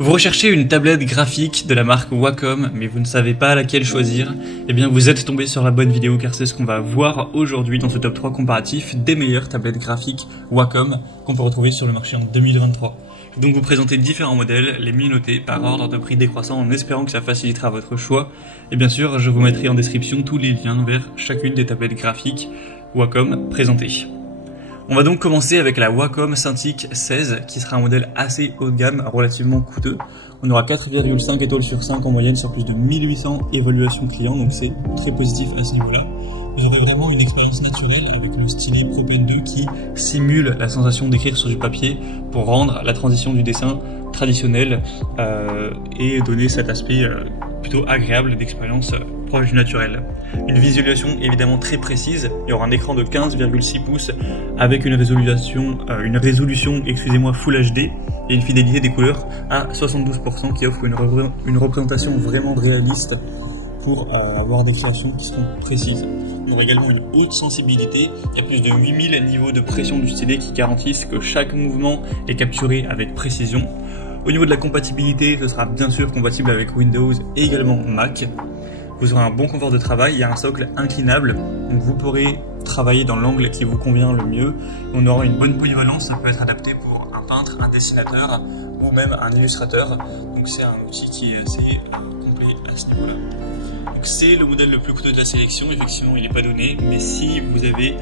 Vous recherchez une tablette graphique de la marque Wacom, mais vous ne savez pas laquelle choisir? Eh bien, vous êtes tombé sur la bonne vidéo car c'est ce qu'on va voir aujourd'hui dans ce top 3 comparatif des meilleures tablettes graphiques Wacom qu'on peut retrouver sur le marché en 2023. Je vais donc vous présenter différents modèles, les mieux notés par ordre de prix décroissant en espérant que ça facilitera votre choix. Et bien sûr, je vous mettrai en description tous les liens vers chacune des tablettes graphiques Wacom présentées. On va donc commencer avec la Wacom Cintiq 16 qui sera un modèle assez haut de gamme, relativement coûteux. On aura 4,5 étoiles sur 5 en moyenne sur plus de 1800 évaluations clients, donc c'est très positif à ce niveau-là. Vous aurez vraiment une expérience naturelle avec le stylet Pro Pen 2 qui simule la sensation d'écrire sur du papier pour rendre la transition du dessin traditionnel et donner cet aspect plutôt agréable d'expérience proche du naturel. Une visualisation évidemment très précise, il y aura un écran de 15,6 pouces avec une résolution Full HD et une fidélité des couleurs à 72% qui offre une représentation vraiment réaliste pour avoir des créations qui seront précises. Il y aura également une haute sensibilité, il y a plus de 8000 niveaux de pression du stylet qui garantissent que chaque mouvement est capturé avec précision. Au niveau de la compatibilité, ce sera bien sûr compatible avec Windows et également Mac. Vous aurez un bon confort de travail, il y a un socle inclinable, donc vous pourrez travailler dans l'angle qui vous convient le mieux. On aura une bonne polyvalence, ça peut être adapté pour un peintre, un dessinateur ou même un illustrateur. Donc c'est un outil qui est assez complet à ce niveau-là. Donc c'est le modèle le plus coûteux de la sélection, effectivement il n'est pas donné, mais si vous avez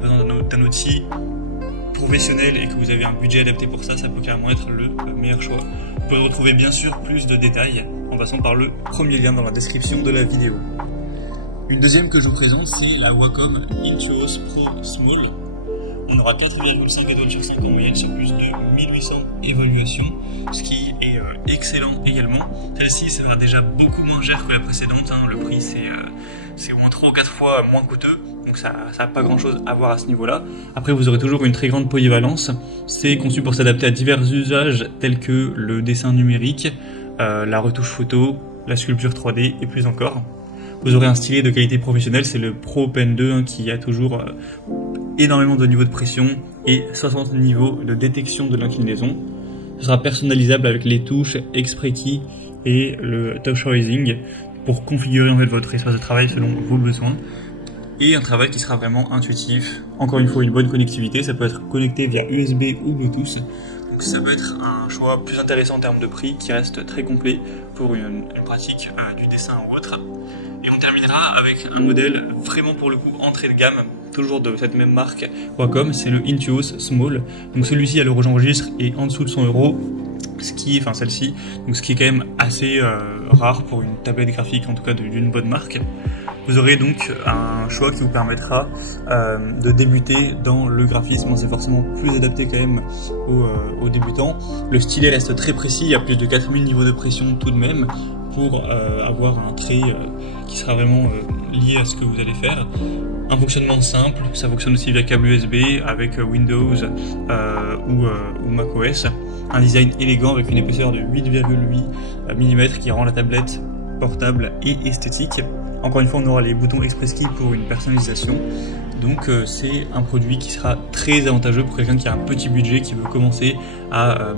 besoin d'un outil professionnel et que vous avez un budget adapté pour ça, ça peut carrément être le meilleur choix. Vous pouvez retrouver bien sûr plus de détails en passant par le premier lien dans la description de la vidéo. Une deuxième que je vous présente, c'est la Wacom Intuos Pro Small. On aura 4,5 étoiles sur 5 en moyenne sur plus de 1800 évaluations, ce qui est excellent également. Celle-ci sera déjà beaucoup moins chère que la précédente, le prix c'est au moins 3 ou 4 fois moins coûteux, donc ça n'a pas grand chose à voir à ce niveau-là. Après vous aurez toujours une très grande polyvalence, c'est conçu pour s'adapter à divers usages tels que le dessin numérique, la retouche photo, la sculpture 3D et plus encore. Vous aurez un stylet de qualité professionnelle, c'est le Pro Pen 2 qui a toujours énormément de niveaux de pression et 60 niveaux de détection de l'inclinaison. Ce sera personnalisable avec les touches Express Key et le Touch Raising pour configurer en fait votre espace de travail selon vos besoins. Et un travail qui sera vraiment intuitif. Encore une fois, une bonne connectivité, ça peut être connecté via USB ou Bluetooth. Donc ça peut être un choix plus intéressant en termes de prix qui reste très complet pour une pratique du dessin ou autre. Et on terminera avec un modèle vraiment pour le coup entrée de gamme, toujours de cette même marque Wacom, c'est le Intuos Small. Donc celui-ci à l'heure où j'enregistre est en dessous de 100 €, ce qui est quand même assez rare pour une tablette graphique, en tout cas d'une bonne marque. Vous aurez donc un choix qui vous permettra de débuter dans le graphisme. C'est forcément plus adapté quand même aux débutants. Le stylet reste très précis, il y a plus de 4000 niveaux de pression tout de même pour avoir un trait qui sera vraiment lié à ce que vous allez faire. Un fonctionnement simple, ça fonctionne aussi via câble USB avec Windows ou macOS. Un design élégant avec une épaisseur de 8,8 mm qui rend la tablette portable et esthétique. Encore une fois, on aura les boutons Express Key pour une personnalisation. Donc c'est un produit qui sera très avantageux pour quelqu'un qui a un petit budget, qui veut commencer à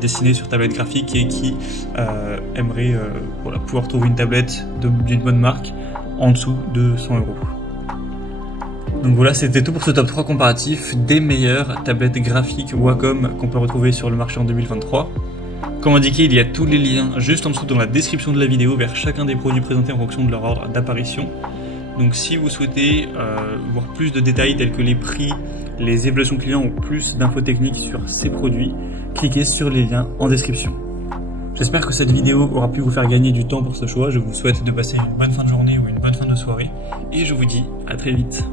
dessiner sur tablette graphique et qui aimerait pouvoir trouver une tablette d'une bonne marque en dessous de 100 €. Donc voilà, c'était tout pour ce top 3 comparatif des meilleures tablettes graphiques Wacom qu'on peut retrouver sur le marché en 2023. Comme indiqué, il y a tous les liens juste en dessous dans la description de la vidéo vers chacun des produits présentés en fonction de leur ordre d'apparition. Donc si vous souhaitez voir plus de détails tels que les prix, les évaluations clients ou plus d'infos techniques sur ces produits, cliquez sur les liens en description. J'espère que cette vidéo aura pu vous faire gagner du temps pour ce choix. Je vous souhaite de passer une bonne fin de journée ou une bonne fin de soirée et je vous dis à très vite.